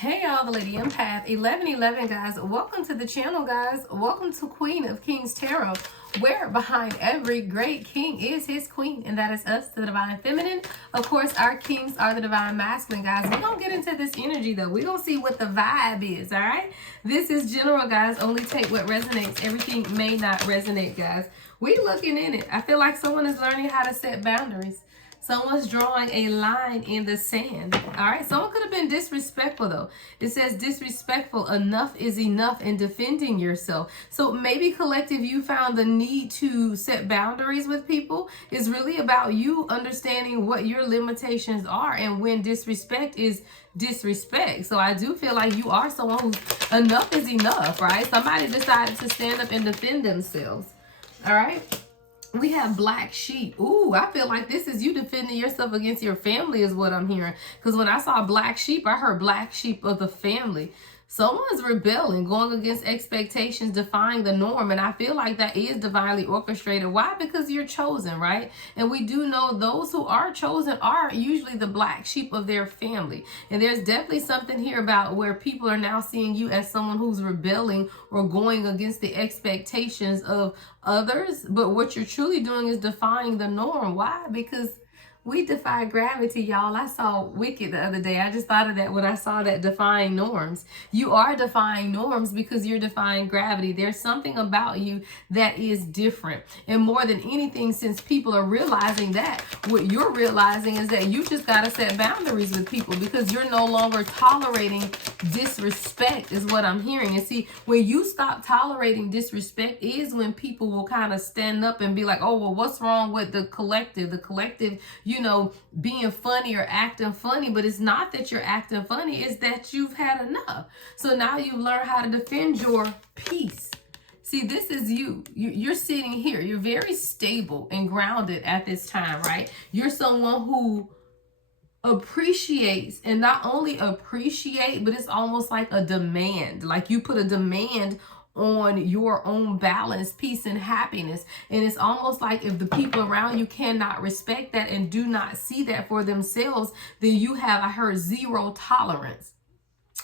Hey y'all, the Lady Empath 1111, guys. Welcome to the channel, guys. Welcome to Queen of Kings Tarot, where behind every great king is his queen, and that is us, the Divine Feminine. Of course, our kings are the Divine Masculine, guys. We're gonna get into this energy though. We're gonna see what the vibe is, all right? This is general, guys. Only take what resonates. Everything may not resonate, guys. We looking in it. I feel like someone is learning how to set boundaries. Someone's drawing a line in the sand. All right. Someone could have been disrespectful, though. It says disrespectful. Enough is enough in defending yourself. So maybe collective, you found the need to set boundaries with people. It's really about you understanding what your limitations are and when disrespect is disrespect. So I do feel like you are someone who's enough is enough, right? Somebody decided to stand up and defend themselves. All right. We have black sheep. Ooh, I feel like this is you defending yourself against your family is what I'm hearing. Because when I saw black sheep, I heard black sheep of the family. Someone's rebelling, going against expectations, defying the norm. And I feel like that is divinely orchestrated. Why? Because you're chosen, right? And we do know those who are chosen are usually the black sheep of their family. And there's definitely something here about where people are now seeing you as someone who's rebelling or going against the expectations of others. But what you're truly doing is defying the norm. Why? Because we defy gravity, y'all. I saw Wicked the other day. I just thought of that when I saw that defying norms. You are defying norms because you're defying gravity. There's something about you that is different. And more than anything, since people are realizing that, what you're realizing is that you just got to set boundaries with people because you're no longer tolerating disrespect is what I'm hearing. And see, when you stop tolerating disrespect is when people will kind of stand up and be like, oh, well, what's wrong with the collective? The collective, you know, being funny or acting funny, but it's not that you're acting funny, it's that you've had enough. So now you've learned how to defend your peace. See, this is you. You're sitting here. You're very stable and grounded at this time, right? You're someone who appreciates, and not only appreciate, but it's almost like a demand. Like you put a demand on your own balance, peace, and happiness. And it's almost like if the people around you cannot respect that and do not see that for themselves, then you have, I heard, zero tolerance.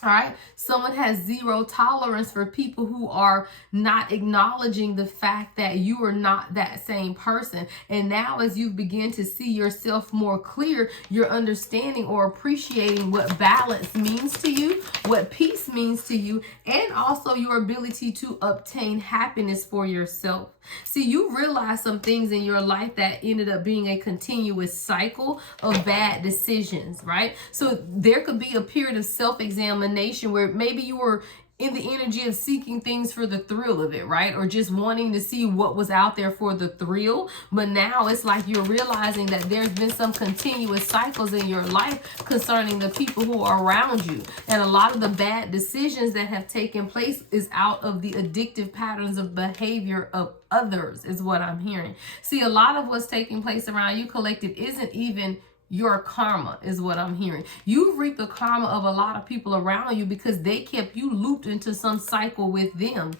All right. Someone has zero tolerance for people who are not acknowledging the fact that you are not that same person. And now as you begin to see yourself more clear, you're understanding or appreciating what balance means to you, what peace means to you, and also your ability to obtain happiness for yourself. See, you realize some things in your life that ended up being a continuous cycle of bad decisions, right? So there could be a period of self-examination where maybe you were in the energy of seeking things for the thrill of it, right? Or just wanting to see what was out there for the thrill. But now it's like you're realizing that there's been some continuous cycles in your life concerning the people who are around you. And a lot of the bad decisions that have taken place is out of the addictive patterns of behavior of others, is what I'm hearing. See, a lot of what's taking place around you, collective, isn't even your karma, is what I'm hearing. You've reaped the karma of a lot of people around you because they kept you looped into some cycle with them.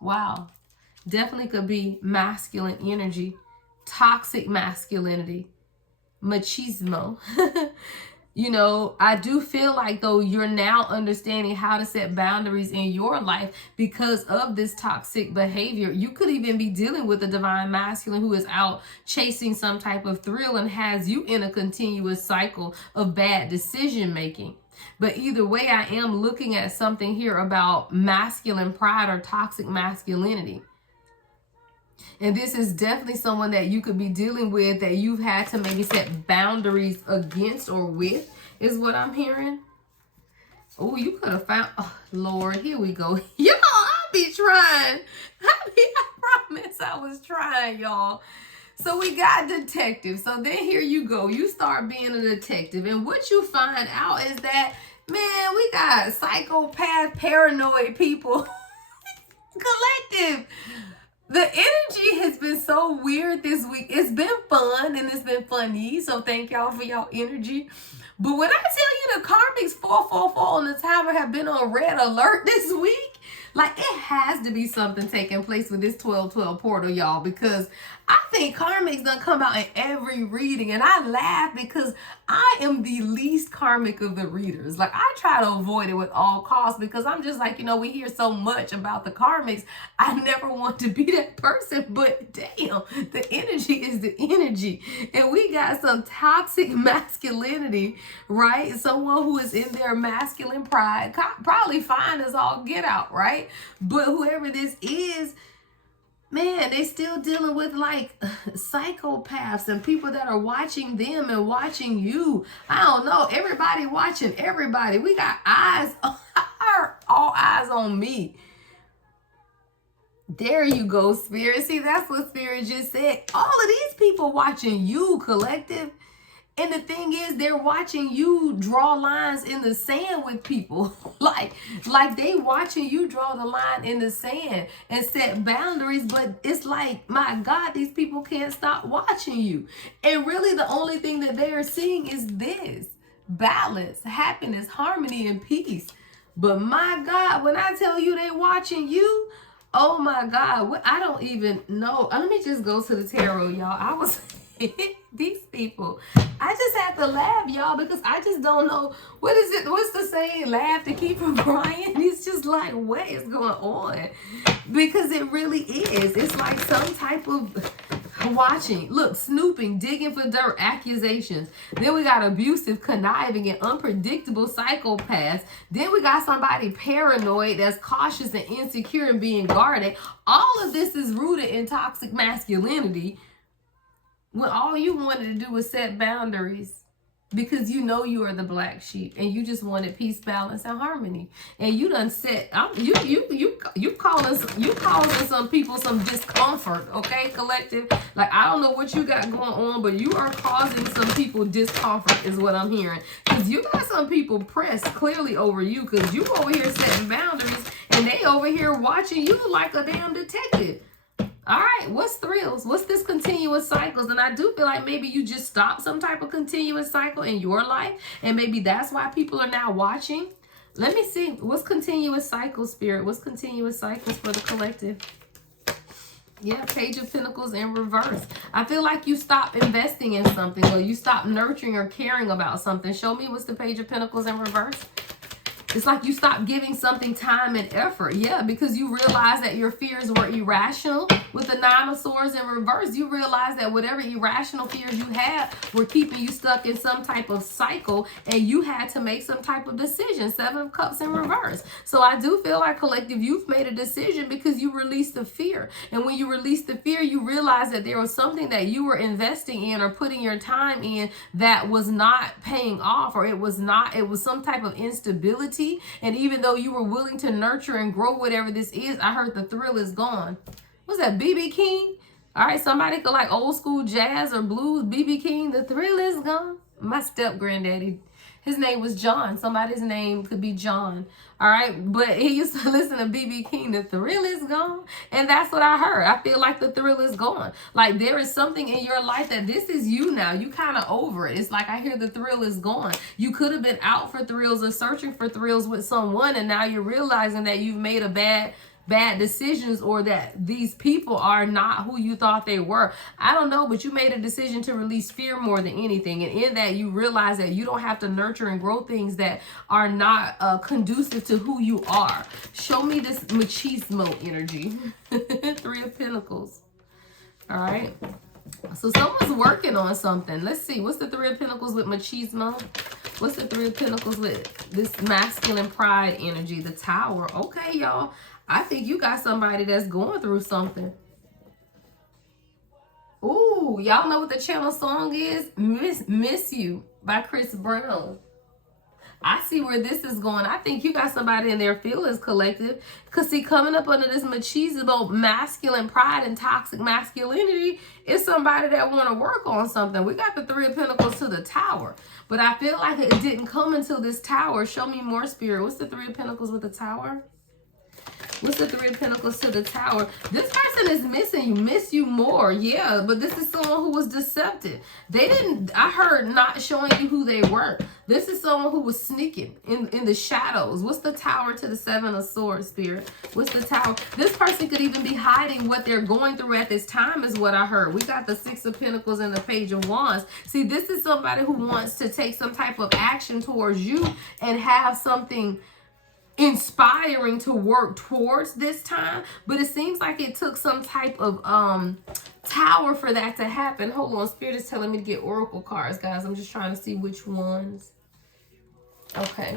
Wow. Definitely could be masculine energy, toxic masculinity, machismo. You know, I do feel like, though, you're now understanding how to set boundaries in your life because of this toxic behavior. You could even be dealing with a divine masculine who is out chasing some type of thrill and has you in a continuous cycle of bad decision making. But either way, I am looking at something here about masculine pride or toxic masculinity. And this is definitely someone that you could be dealing with that you've had to maybe set boundaries against or with, is what I'm hearing. Oh, you could have found, oh, Lord, here we go. Y'all, I'll be trying. I promise I was trying, y'all. So we got detective. So then here you go. You start being a detective. And what you find out is that, man, we got psychopath, paranoid people. Collective. The energy has been so weird this week. It's been fun and it's been funny. So thank y'all for y'all energy. But when I tell you the karmics 444 on the timer have been on red alert this week, like it has to be something taking place with this 1212 portal, y'all, because I think karmics done come out in every reading, and I laugh because I am the least karmic of the readers. Like, I try to avoid it with all costs because I'm just like, we hear so much about the karmics. I never want to be that person, but damn, the energy is the energy. And we got some toxic masculinity, right? Someone who is in their masculine pride, probably fine as all get out, right? But whoever this is, man, they still dealing with like psychopaths and people that are watching them and watching you. I don't know. Everybody watching everybody. We got eyes, all eyes on me. There you go, Spirit. See, that's what Spirit just said. All of these people watching you, collective. And the thing is, they're watching you draw lines in the sand with people. like they watching you draw the line in the sand and set boundaries. But it's like, my God, these people can't stop watching you. And really the only thing that they are seeing is this: balance, happiness, harmony, and peace. But my God, when I tell you they watching you, oh my God, I don't even know. Let me just go to the tarot, y'all. I was... these people, I just have to laugh, y'all, because I just don't know what's the saying, laugh to keep from crying. It's just like, what is going on? Because it really is. It's like some type of watching, look, snooping, digging for dirt, accusations. Then we got abusive, conniving, and unpredictable psychopaths. Then we got somebody paranoid that's cautious and insecure and being guarded. All of this is rooted in toxic masculinity, when all you wanted to do was set boundaries because you are the black sheep and you just wanted peace, balance, and harmony. And you done set, you causing some people some discomfort, okay, collective? Like, I don't know what you got going on, but you are causing some people discomfort is what I'm hearing. Because you got some people pressed clearly over you because you over here setting boundaries and they over here watching you like a damn detective. All right, what's thrills? What's this continuous cycles? And I do feel like maybe you just stopped some type of continuous cycle in your life. And maybe that's why people are now watching. Let me see. What's continuous cycles, Spirit? What's continuous cycles for the collective? Yeah, Page of Pentacles in reverse. I feel like you stopped investing in something, or you stopped nurturing or caring about something. Show me what's the Page of Pentacles in reverse. It's like you stopped giving something time and effort. Yeah, because you realized that your fears were irrational. With the Nine of Swords in reverse, you realized that whatever irrational fears you had were keeping you stuck in some type of cycle, and you had to make some type of decision. Seven of Cups in reverse. So I do feel like, collective, you've made a decision because you released the fear. And when you released the fear, you realized that there was something that you were investing in or putting your time in that was not paying off, or it was some type of instability. And even though you were willing to nurture and grow whatever this is, I heard the thrill is gone. What's that, BB King? All right, somebody could like old school jazz or blues. BB King, the thrill is gone. My step granddaddy, his name was John. Somebody's name could be John. All right, but he used to listen to BB King. The thrill is gone. And that's what I heard. I feel like the thrill is gone. Like, there is something in your life that this is you now. You kind of over it. It's like, I hear the thrill is gone. You could have been out for thrills or searching for thrills with someone, and now you're realizing that you've made a bad decisions, or that these people are not who you thought they were. I don't know, but you made a decision to release fear more than anything. And in that, you realize that you don't have to nurture and grow things that are not conducive to who you are. Show me this machismo energy. Three of Pentacles. All right. So someone's working on something. Let's see. What's the Three of Pentacles with machismo? What's the Three of Pentacles with this masculine pride energy? The Tower. Okay, y'all. I think you got somebody that's going through something. Ooh, y'all know what the channel song is? Miss You by Chris Brown. I see where this is going. I think you got somebody in their feelings, collective. Because see, coming up under this machismo, masculine pride and toxic masculinity is somebody that want to work on something. We got the Three of Pentacles to the Tower. But I feel like it didn't come until this Tower. Show me more, Spirit. What's the Three of Pentacles with the Tower? What's the Three of Pentacles to the Tower? This person is missing you, miss you more. Yeah, but this is someone who was deceptive. They didn't, I heard, not showing you who they were. This is someone who was sneaking in the shadows. What's the Tower to the Seven of Swords, Spirit? What's the Tower? This person could even be hiding what they're going through at this time, is what I heard. We got the Six of Pentacles and the Page of Wands. See, this is somebody who wants to take some type of action towards you and have something inspiring to work towards this time, but it seems like it took some type of tower for that to happen. Hold on, Spirit is telling me to get oracle cards, guys. I'm just trying to see which ones. Okay.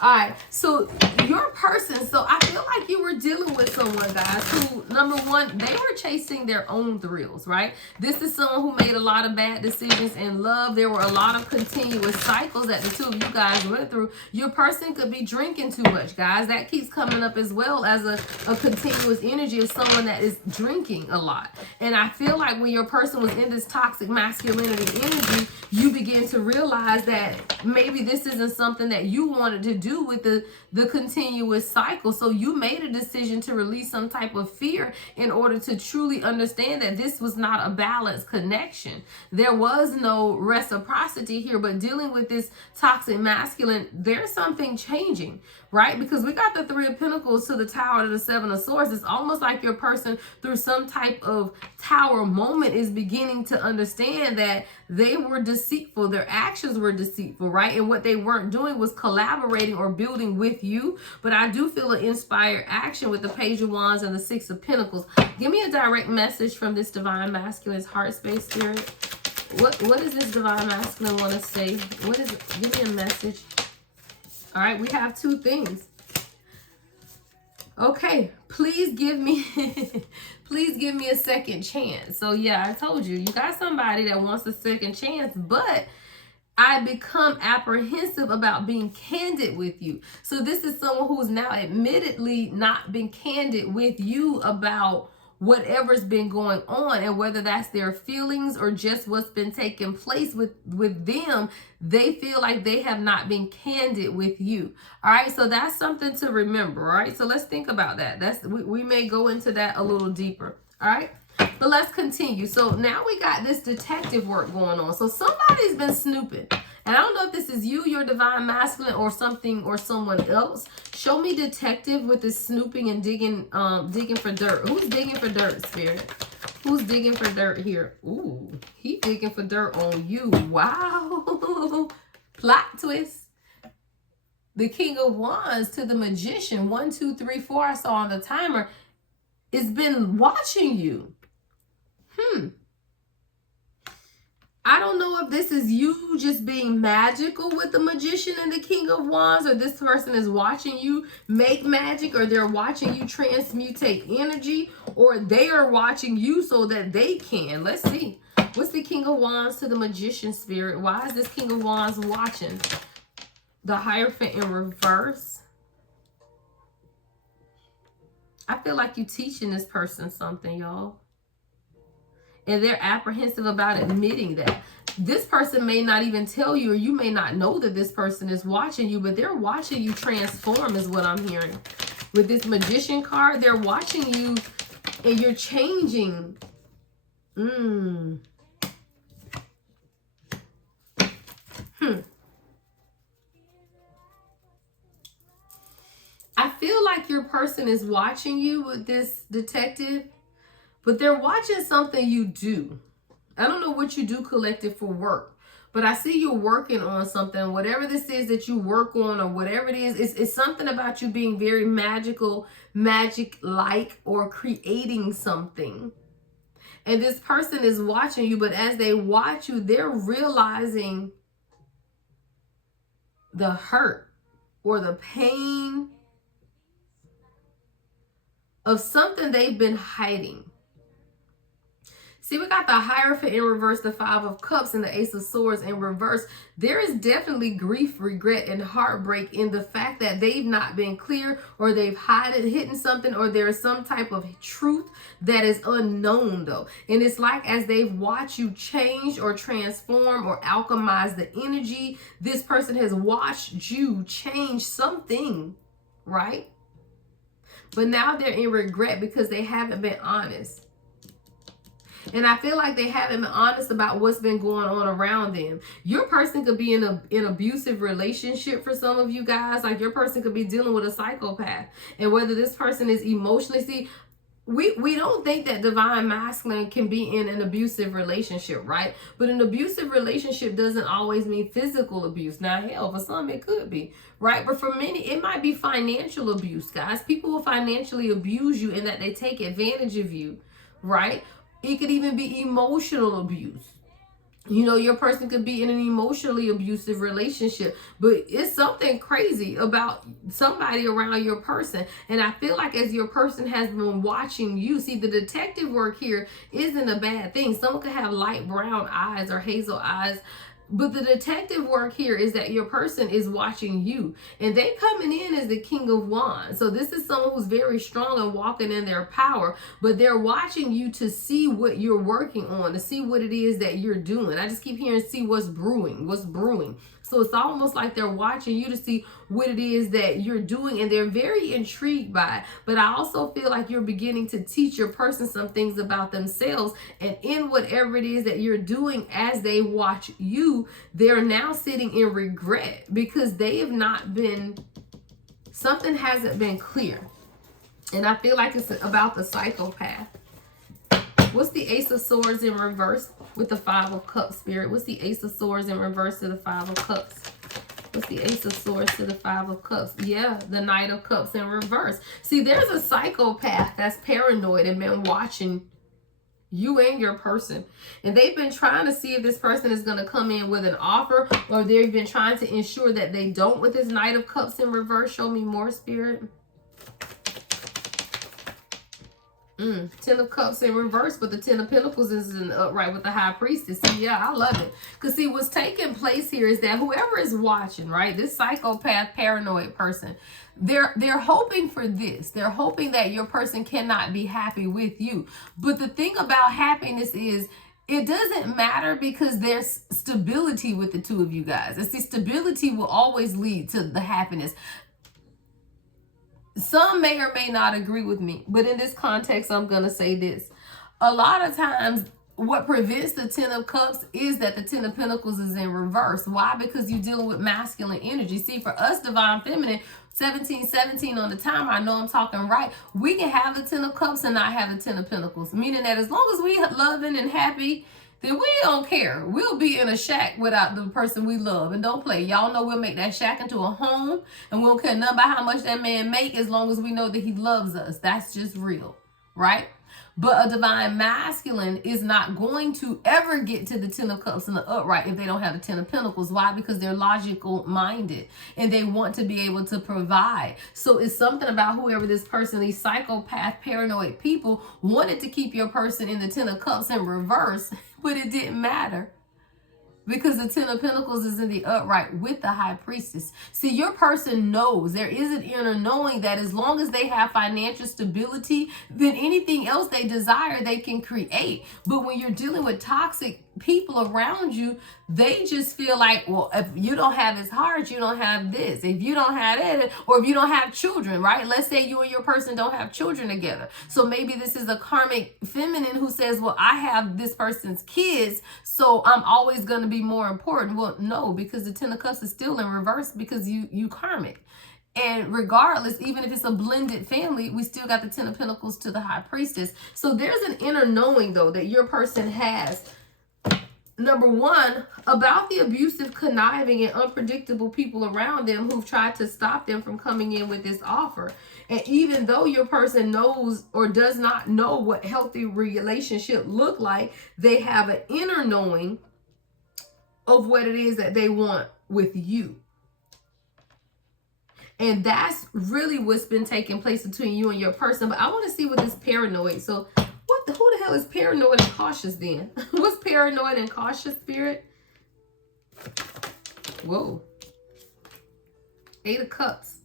All right, so your person, so I feel like you were dealing with someone, guys, who, number one, they were chasing their own thrills, right? This is someone who made a lot of bad decisions in love. There were a lot of continuous cycles that the two of you guys went through. Your person could be drinking too much, guys. That keeps coming up as well as a continuous energy of someone that is drinking a lot. And I feel like when your person was in this toxic masculinity energy, you begin to realize that maybe this isn't something that you wanted to do with the continuous cycle. So you made a decision to release some type of fear in order to truly understand that this was not a balanced connection. There was no reciprocity here, but dealing with this toxic masculine, there's something changing, right? Because we got the Three of Pentacles to the Tower to the Seven of Swords. It's almost like your person, through some type of tower moment, is beginning to understand that they were deceitful. Their actions were deceitful, right? And what they weren't doing was collaborating or building with you. But I do feel an inspired action with the Page of Wands and the Six of Pentacles. Give me a direct message from this Divine Masculine's heart space, Spirit. What does this Divine Masculine want to say? What is it? Give me a message. All right, we have two things. Okay, please give me please give me a second chance. So yeah, I told you, you got somebody that wants a second chance, but I become apprehensive about being candid with you. So this is someone who's now admittedly not been candid with you about whatever's been going on, and whether that's their feelings or just what's been taking place with them, they feel like they have not been candid with you. All right, so that's something to remember. All right, so let's think about that. We may go into that a little deeper. All right, but let's continue. So now we got this detective work going on. So somebody's been snooping. And I don't know if this is you, your Divine Masculine, or something, or someone else. Show me detective with this snooping and digging for dirt. Who's digging for dirt, Spirit? Who's digging for dirt here? Ooh, he digging for dirt on you. Wow. Plot twist. The King of Wands to the Magician. 1, 2, 3, 4. I saw on the timer. It's been watching you. I don't know if this is you just being magical with the Magician and the King of Wands, or this person is watching you make magic, or they're watching you transmutate energy, or they are watching you so that they can. Let's see. What's the King of Wands to the Magician, Spirit? Why is this King of Wands watching? The Hierophant in reverse. I feel like you're teaching this person something, y'all. And they're apprehensive about admitting that. This person may not even tell you, or you may not know that this person is watching you, but they're watching you transform is what I'm hearing. With this Magician card, they're watching you and you're changing. I feel like your person is watching you with this detective, but they're watching something you do. I don't know what you do, collective, for work, but I see you're working on something. Whatever this is that you work on, or whatever it is, it's something about you being very magical, magic-like, or creating something. And this person is watching you, but as they watch you, they're realizing the hurt or the pain of something they've been hiding. See, we got the Hierophant in reverse, the Five of Cups, and the Ace of Swords in reverse. There is definitely grief, regret, and heartbreak in the fact that they've not been clear, or they've hidden something, or there is some type of truth that is unknown, though. And it's like as they've watched you change or transform or alchemize the energy, this person has watched you change something, right? But now they're in regret because they haven't been honest. And I feel like they haven't been honest about what's been going on around them. Your person could be in an abusive relationship for some of you guys. Like your person could be dealing with a psychopath. And whether this person is emotionally, see, we don't think that divine masculine can be in an abusive relationship, right? But an abusive relationship doesn't always mean physical abuse. Now, hell, for some it could be, right? But for many, it might be financial abuse, guys. People will financially abuse you in that they take advantage of you, right? It could even be emotional abuse. You know, your person could be in an emotionally abusive relationship, but it's something crazy about somebody around your person. And I feel like as your person has been watching you, see, the detective work here isn't a bad thing. Someone could have light brown eyes or hazel eyes. But the detective work here is that your person is watching you, and they coming in as the King of Wands. So this is someone who's very strong and walking in their power, but they're watching you to see what you're working on, to see what it is that you're doing. I just keep hearing, see what's brewing. So it's almost like they're watching you to see what it is that you're doing, and they're very intrigued by it. But I also feel like you're beginning to teach your person some things about themselves, and in whatever it is that you're doing as they watch you, they're now sitting in regret because they have not been, something hasn't been clear. And I feel like it's about the psychopath. What's the Ace of Swords in reverse with the Five of Cups, Spirit? What's the Ace of Swords in reverse to the Five of Cups? What's the Ace of Swords to the Five of Cups? Yeah, the Knight of Cups in reverse. See, there's a psychopath that's paranoid and been watching you and your person. And they've been trying to see if this person is going to come in with an offer, or they've been trying to ensure that they don't with this Knight of Cups in reverse. Show me more, Spirit. Ten of Cups in reverse, but the Ten of Pentacles is in upright with the High Priestess. See, yeah, I love it. Because see, what's taking place here is that whoever is watching, right, this psychopath, paranoid person, they're hoping for this. They're hoping that your person cannot be happy with you. But the thing about happiness is, it doesn't matter because there's stability with the two of you guys. It's the stability will always lead to the happiness. Some may or may not agree with me, but in this context, I'm going to say this. A lot of times, what prevents the Ten of Cups is that the Ten of Pentacles is in reverse. Why? Because you're dealing with masculine energy. See, for us, Divine Feminine, 1717 on the timer, I know I'm talking right. We can have the Ten of Cups and not have the Ten of Pentacles. Meaning that as long as we loving and happy, then we don't care. We'll be in a shack without the person we love. And don't play. Y'all know we'll make that shack into a home. And we don't care nothing about how much that man make as long as we know that he loves us. That's just real. Right? But a divine masculine is not going to ever get to the Ten of Cups in the upright if they don't have the Ten of Pentacles. Why? Because they're logical minded and they want to be able to provide. So it's something about whoever this person, these psychopath, paranoid people wanted to keep your person in the Ten of Cups in reverse, but it didn't matter. Because the Ten of Pentacles is in the upright with the High Priestess. See, your person knows, there is an inner knowing that as long as they have financial stability, then anything else they desire, they can create. But when you're dealing with toxic people around you, they just feel like, well, if you don't have his heart, you don't have this. If you don't have it, or if you don't have children, right? Let's say you and your person don't have children together. So maybe this is a karmic feminine who says, well, I have this person's kids, so I'm always going to be more important. Well, no, because the Ten of Cups is still in reverse because you karmic. And regardless, even if it's a blended family, we still got the Ten of Pentacles to the High Priestess. So there's an inner knowing, though, that your person has. Number one, about the abusive, conniving, and unpredictable people around them who've tried to stop them from coming in with this offer. And even though your person knows or does not know what healthy relationship look like, they have an inner knowing of what it is that they want with you. And that's really what's been taking place between you and your person. But I want to see what this paranoid. So Who the hell is paranoid and cautious then? What's paranoid and cautious, Spirit? Whoa. 8 of Cups.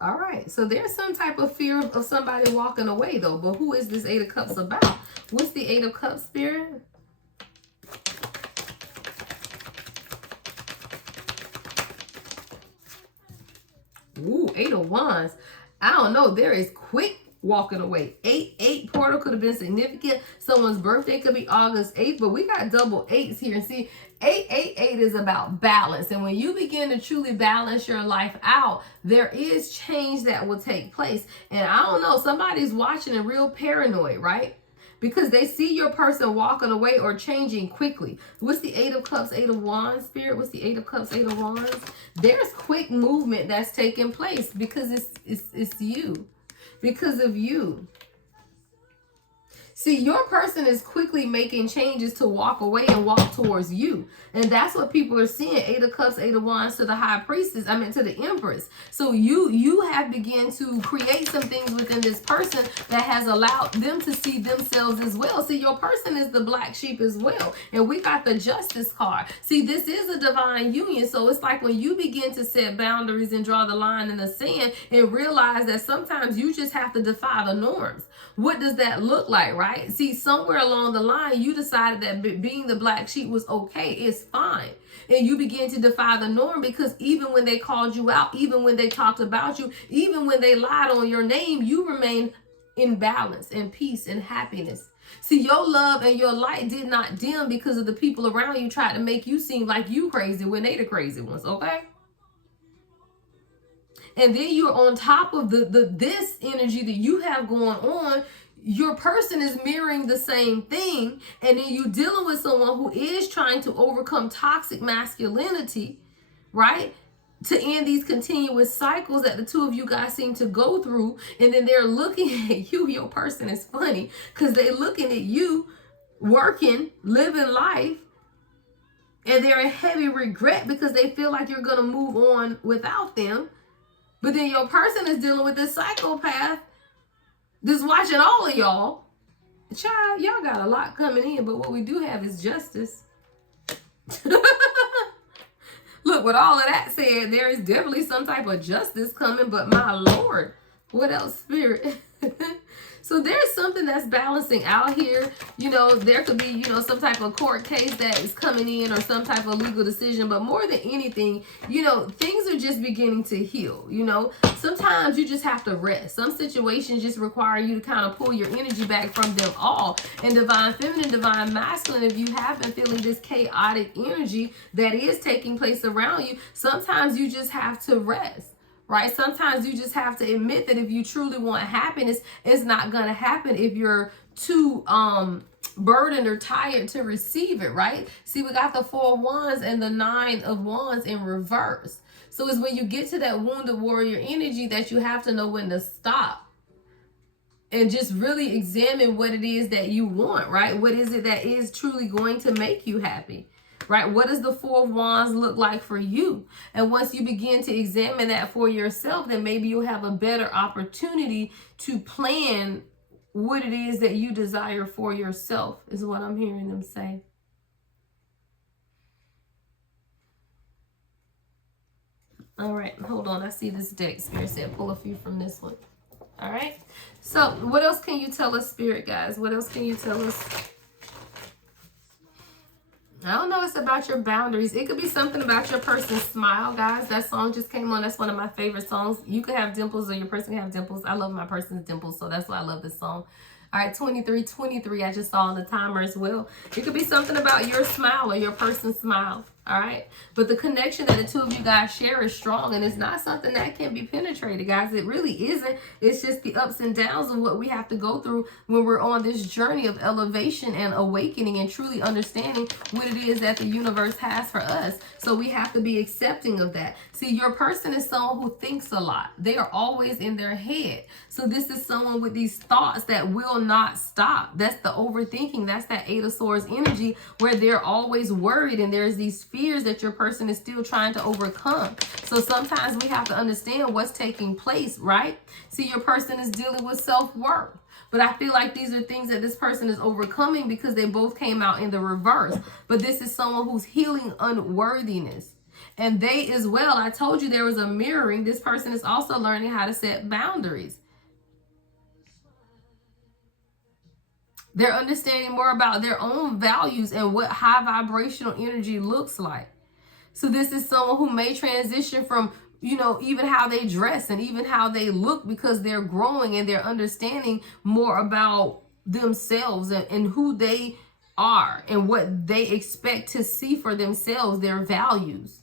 All right. So there's some type of fear of somebody walking away, though. But who is this 8 of Cups about? What's the 8 of Cups, Spirit? Ooh, 8 of Wands. I don't know. There is quick walking away. 8 portal could have been significant. Someone's birthday could be August 8th, but we got double 8s here. See, 888 is about balance. And when you begin to truly balance your life out, there is change that will take place. And I don't know, somebody's watching and real paranoid, right? Because they see your person walking away or changing quickly. What's the 8 of Cups, 8 of Wands, Spirit? What's the 8 of Cups, 8 of Wands? There's quick movement that's taking place because it's you. Because of you. See, your person is quickly making changes to walk away and walk towards you. And that's what people are seeing. 8 of Cups, 8 of Wands to the High Priestess. I mean, to the Empress. So you have begun to create some things within this person that has allowed them to see themselves as well. See, your person is the black sheep as well. And we got the Justice card. See, this is a divine union. So it's like when you begin to set boundaries and draw the line in the sand and realize that sometimes you just have to defy the norms. What does that look like, right? See, somewhere along the line, you decided that being the black sheep was okay. It's fine. And you begin to defy the norm because even when they called you out, even when they talked about you, even when they lied on your name, you remained in balance and peace and happiness. See, your love and your light did not dim because of the people around you tried to make you seem like you crazy when they the crazy ones, okay? And then you're on top of this energy that you have going on. Your person is mirroring the same thing. And then you're dealing with someone who is trying to overcome toxic masculinity, right? To end these continuous cycles that the two of you guys seem to go through. And then they're looking at you. Your person is funny because they're looking at you working, living life. And they're in heavy regret because they feel like you're going to move on without them. But then your person is dealing with this psychopath that's watching all of y'all. Child, y'all got a lot coming in, but what we do have is justice. Look, with all of that said, there is definitely some type of justice coming, but my Lord, what else, Spirit? So there's something that's balancing out here. You know, there could be, you know, some type of court case that is coming in or some type of legal decision. But more than anything, you know, things are just beginning to heal. You know, sometimes you just have to rest. Some situations just require you to kind of pull your energy back from them all. And divine feminine, divine masculine, if you have been feeling this chaotic energy that is taking place around you, sometimes you just have to rest. Right? Sometimes you just have to admit that if you truly want happiness, it's not going to happen if you're too burdened or tired to receive it, right? See, we got the 4 of Wands and the 9 of Wands in reverse. So it's when you get to that wounded warrior energy that you have to know when to stop and just really examine what it is that you want, right? What is it that is truly going to make you happy? Right? What does the 4 of Wands look like for you? And once you begin to examine that for yourself, then maybe you'll have a better opportunity to plan what it is that you desire for yourself, is what I'm hearing them say. All right, hold on. I see this deck. Spirit said pull a few from this one. All right. So what else can you tell us, Spirit guys? What else can you tell us? I don't know. It's about your boundaries. It could be something about your person's smile, guys. That song just came on. That's one of my favorite songs. You could have dimples or your person can have dimples. I love my person's dimples, so that's why I love this song. All right, 2323, I just saw on the timer as well. It could be something about your smile or your person's smile. All right. But the connection that the two of you guys share is strong, and it's not something that can be penetrated, guys. It really isn't. It's just the ups and downs of what we have to go through when we're on this journey of elevation and awakening and truly understanding what it is that the universe has for us. So we have to be accepting of that. See, your person is someone who thinks a lot. They are always in their head. So this is someone with these thoughts that will not stop. That's the overthinking. That's that 8 of Swords energy where they're always worried and there's these fears fears that your person is still trying to overcome. So sometimes we have to understand what's taking place, right? See, your person is dealing with self-worth. But I feel like these are things that this person is overcoming because they both came out in the reverse. But this is someone who's healing unworthiness. And they as well, I told you there was a mirroring. This person is also learning how to set boundaries. They're understanding more about their own values and what high vibrational energy looks like. So this is someone who may transition from, even how they dress and even how they look, because they're growing and they're understanding more about themselves and who they are and what they expect to see for themselves, their values.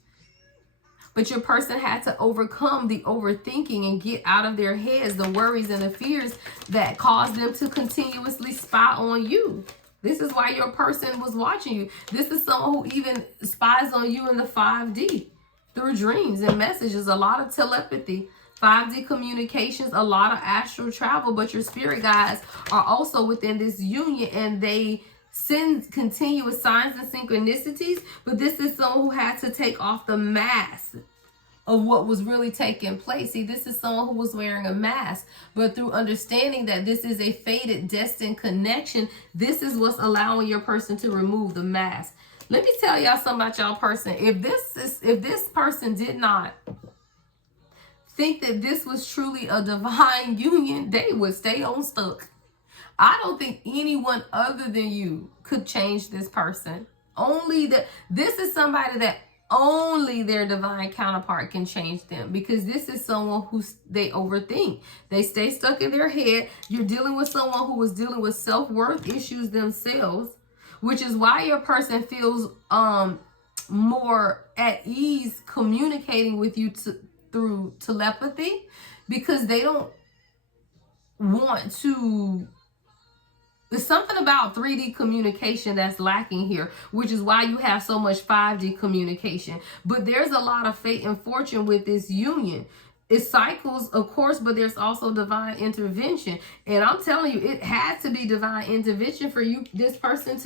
But your person had to overcome the overthinking and get out of their heads the worries and the fears that caused them to continuously spy on you. This is why your person was watching you. This is someone who even spies on you in the 5D through dreams and messages, a lot of telepathy, 5D communications, a lot of astral travel. But your spirit guides are also within this union, and they send continuous signs and synchronicities. But this is someone who had to take off the mask of what was really taking place. See, this is someone who was wearing a mask, but through understanding that this is a fated, destined connection, this is what's allowing your person to remove the mask. Let me tell y'all something about y'all person. If this person did not think that this was truly a divine union, they would stay on stuck. I don't think anyone other than you could change this person. This is somebody that only their divine counterpart can change them, because this is someone who they overthink. They stay stuck in their head. You're dealing with someone who was dealing with self-worth issues themselves, which is why your person feels more at ease communicating with you through telepathy, because they don't want to. There's something about 3D communication that's lacking here, which is why you have so much 5D communication. But there's a lot of fate and fortune with this union. It cycles, of course, but there's also divine intervention. And I'm telling you, it had to be divine intervention for you, this person,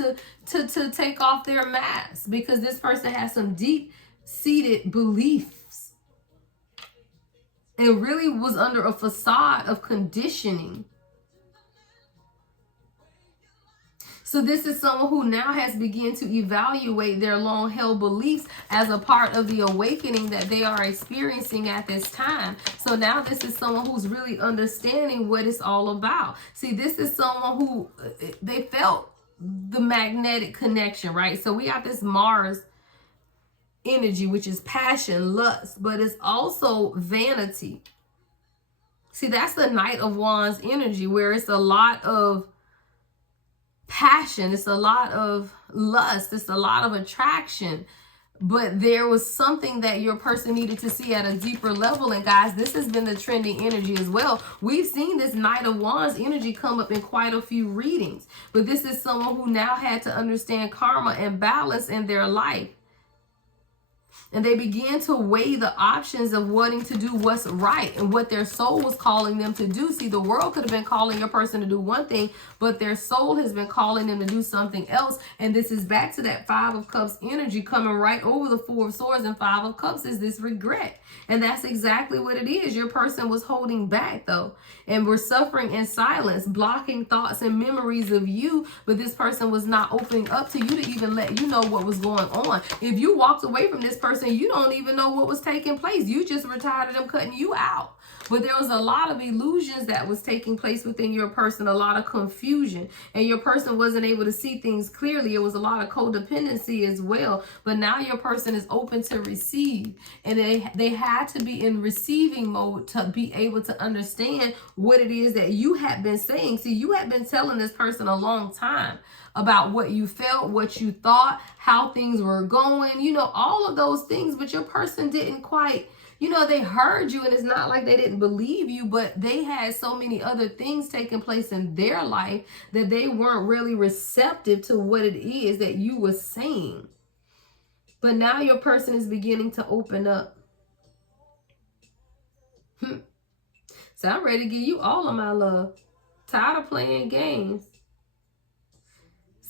to take off their mask, because this person has some deep-seated beliefs. It really was under a facade of conditioning. So this is someone who now has begun to evaluate their long-held beliefs as a part of the awakening that they are experiencing at this time. So now this is someone who's really understanding what it's all about. See, this is someone who they felt the magnetic connection, right? So we got this Mars energy, which is passion, lust, but it's also vanity. See, that's the Knight of Wands energy, where it's a lot of passion, it's a lot of lust, it's a lot of attraction. But there was something that your person needed to see at a deeper level. And guys, this has been the trending energy as well. We've seen this Knight of Wands energy come up in quite a few readings. But this is someone who now had to understand karma and balance in their life. And they began to weigh the options of wanting to do what's right and what their soul was calling them to do. See, the world could have been calling your person to do one thing, but their soul has been calling them to do something else. And this is back to that 5 of Cups energy coming right over the 4 of Swords, and 5 of Cups is this regret. And that's exactly what it is. Your person was holding back, though, and were suffering in silence, blocking thoughts and memories of you. But this person was not opening up to you to even let you know what was going on. If you walked away from this person, you don't even know what was taking place. You just were tired of them cutting you out. But there was a lot of illusions that was taking place within your person, a lot of confusion, and your person wasn't able to see things clearly. It was a lot of codependency as well. But now your person is open to receive, and they had to be in receiving mode to be able to understand what it is that you had been saying. See, you had been telling this person a long time about what you felt, what you thought, how things were going, all of those things, but your person didn't quite, they heard you, and it's not like they didn't believe you, but they had so many other things taking place in their life that they weren't really receptive to what it is that you were saying. But now your person is beginning to open up. So I'm ready to give you all of my love. Tired of playing games.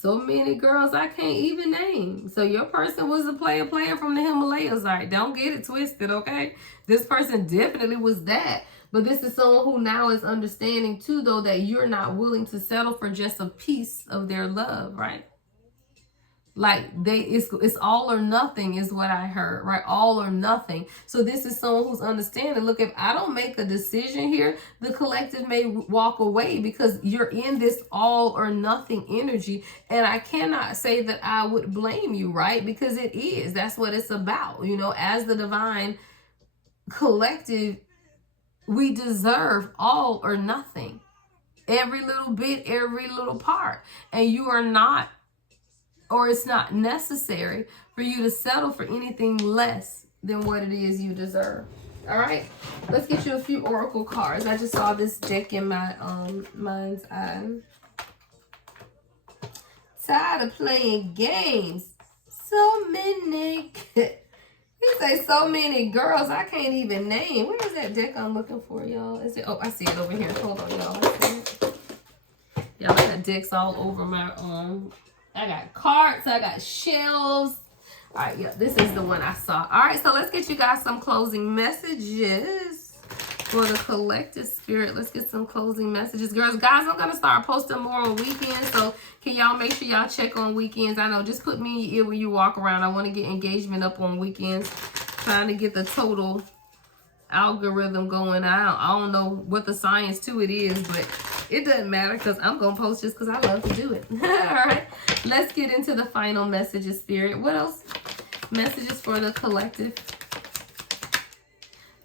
So many girls I can't even name. So your person was a player from the Himalayas. All right, don't get it twisted, okay? This person definitely was that. But this is someone who now is understanding too, though, that you're not willing to settle for just a piece of their love, right? Like it's all or nothing is what I heard, right? All or nothing. So this is someone who's understanding. Look, if I don't make a decision here, the collective may walk away because you're in this all or nothing energy. And I cannot say that I would blame you, right? Because it is. That's what it's about. You know, as the divine collective, we deserve all or nothing. Every little bit, every little part. And you are not, or it's not necessary for you to settle for anything less than what it is you deserve. All right, let's get you a few oracle cards. I just saw this deck in my mind's eye. Tired of playing games. So many. He say so many girls I can't even name. Where is that deck I'm looking for, y'all? Is it? Oh, I see it over here. Hold on, y'all. Y'all got decks all over my I got cards, I got shelves. All right, yeah, this is the one I saw. All right, so let's get you guys some closing messages for the collective spirit. Let's get some closing messages. Girls, guys, I'm going to start posting more on weekends, so can y'all make sure y'all check on weekends? I know, just put me in your ear when you walk around. I want to get engagement up on weekends, trying to get the total algorithm going. I don't know what the science to it is, but it doesn't matter because I'm going to post just because I love to do it. All right, let's get into the final messages, spirit. What else? Messages for the collective.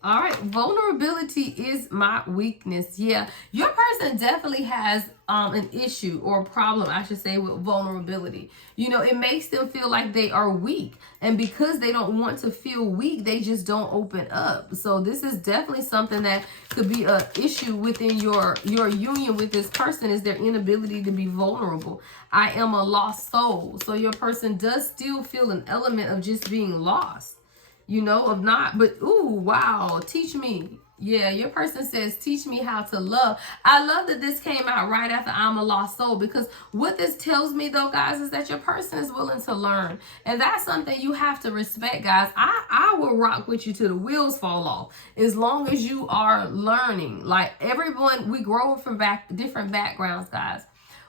All right, vulnerability is my weakness. Yeah, your person definitely has an issue or a problem, I should say, with vulnerability. You know, it makes them feel like they are weak. And because they don't want to feel weak, they just don't open up. So this is definitely something that could be an issue within your union with this person, is their inability to be vulnerable. I am a lost soul. So your person does still feel an element of just being lost. You know, of not, but ooh, wow, teach me. Yeah, your person says, teach me how to love. I love that this came out right after I'm a lost soul, because what this tells me, though, guys, is that your person is willing to learn. And that's something you have to respect, guys. I will rock with you till the wheels fall off, as long as you are learning. Like everyone, we grow from different backgrounds, guys.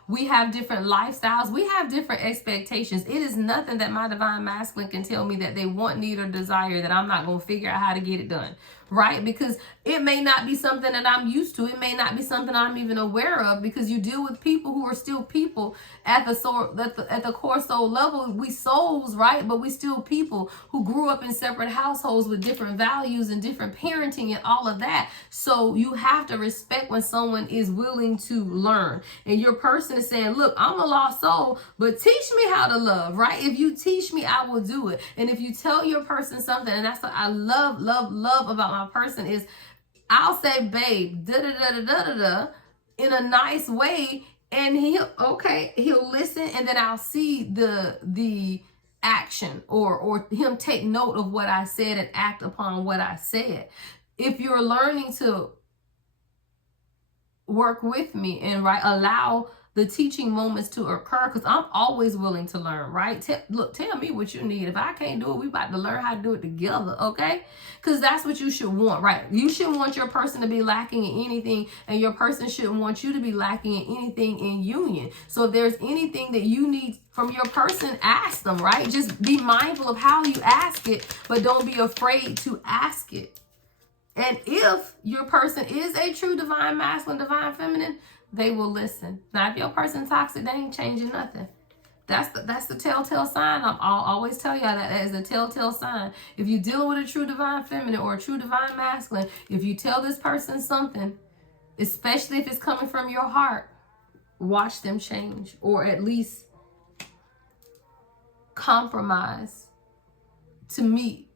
We have different lifestyles. We have different expectations. It is nothing that my divine masculine can tell me that they want, need, or desire that I'm not going to figure out how to get it done. Right? Because it may not be something that I'm used to. It may not be something I'm even aware of, because you deal with people who are still people at the core soul level. We souls, right? But we still people who grew up in separate households with different values and different parenting and all of that. So you have to respect when someone is willing to learn. And your person is saying, look, I'm a lost soul, but teach me how to love, right? If you teach me, I will do it. And if you tell your person something, and that's what I love about my person, is I'll say, babe, da-da-da-da-da-da-da, in a nice way, and he'll listen, and then I'll see the action or him take note of what I said and act upon what I said. If you're learning to work with me and allow the teaching moments to occur, because I'm always willing to learn, right? Tell me what you need. If I can't do it, we about to learn how to do it together, okay? Because that's what you should want, right? You shouldn't want your person to be lacking in anything, and your person shouldn't want you to be lacking in anything in union. So if there's anything that you need from your person, ask them, right? Just be mindful of how you ask it, but don't be afraid to ask it. And if your person is a true divine masculine, divine feminine, they will listen. Now, if your person toxic, they ain't changing nothing. That's the telltale sign. I'll always tell y'all that is a telltale sign. If you're dealing with a true divine feminine or a true divine masculine, if you tell this person something, especially if it's coming from your heart, watch them change, or at least compromise to meet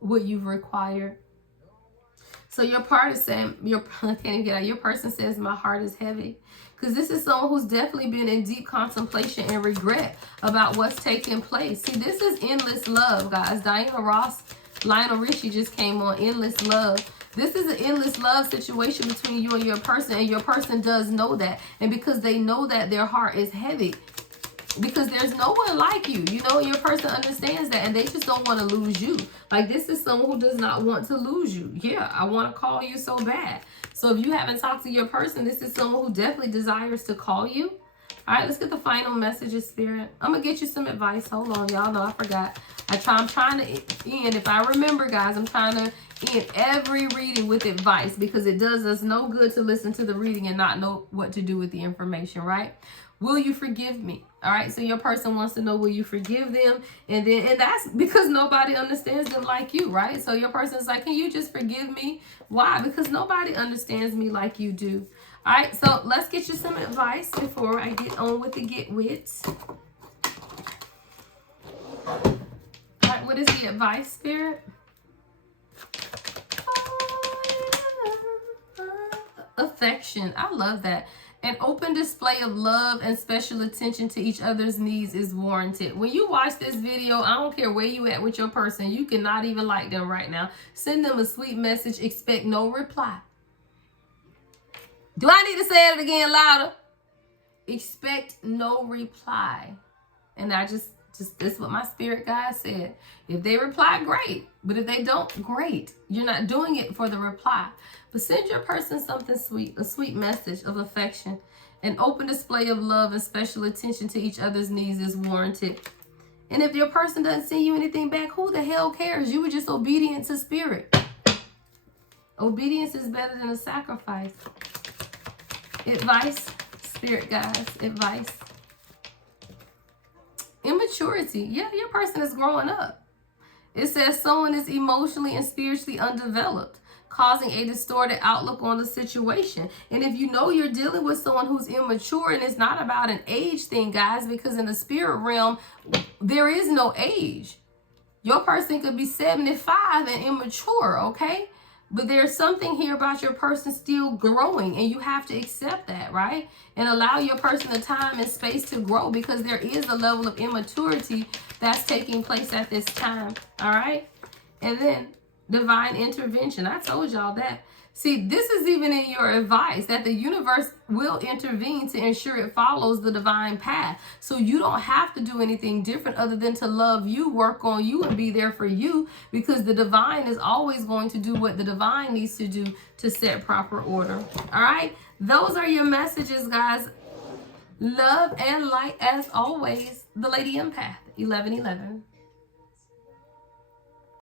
what you've required. So your part is saying, your person says, my heart is heavy. Because this is someone who's definitely been in deep contemplation and regret about what's taking place. See, this is endless love, guys. Diana Ross, Lionel Richie just came on, endless love. This is an endless love situation between you and your person, and your person does know that. And because they know that, their heart is heavy. because there's no one like you. You know, your person understands that, and they just don't want to lose you. Like, this is someone who does not want to lose you. Yeah, I want to call you so bad. So if you haven't talked to your person, this is someone who definitely desires to call you. All right, let's get the final messages, Spirit. I'm going to get you some advice. Hold on, y'all know I forgot. I'm trying to end. If I remember, guys, I'm trying to end every reading with advice, because it does us no good to listen to the reading and not know what to do with the information, right? Will you forgive me? All right, so your person wants to know, will you forgive them? And that's because nobody understands them like you, right? So your person's like, can you just forgive me? Why? Because nobody understands me like you do. All right, so let's get you some advice before I get on with the get-wits. All right, what is the advice, Spirit? Affection. I love that. An open display of love and special attention to each other's needs is warranted. When you watch this video, I don't care where you at with your person. You cannot even like them right now. Send them a sweet message. Expect no reply. Do I need to say it again louder? Expect no reply. And I just this is what my spirit guide said. If they reply, great. But if they don't, great. You're not doing it for the reply. But send your person something sweet, a sweet message of affection. An open display of love and special attention to each other's needs is warranted. And if your person doesn't send you anything back, who the hell cares? You were just obedient to spirit. Obedience is better than a sacrifice. Advice, spirit guys, advice. Immaturity. Yeah, your person is growing up. It says someone is emotionally and spiritually undeveloped, causing a distorted outlook on the situation. And if you know you're dealing with someone who's immature, and it's not about an age thing, guys, because in the spirit realm, there is no age. Your person could be 75 and immature, okay? But there's something here about your person still growing, and you have to accept that, right? And allow your person the time and space to grow, because there is a level of immaturity that's taking place at this time, all right? And then divine intervention. I told y'all that. See, this is even in your advice, that the universe will intervene to ensure it follows the divine path. So you don't have to do anything different other than to love you, work on you, and be there for you, because the divine is always going to do what the divine needs to do to set proper order. All right? Those are your messages, guys. Love and light as always. The Lady Empath, 1111.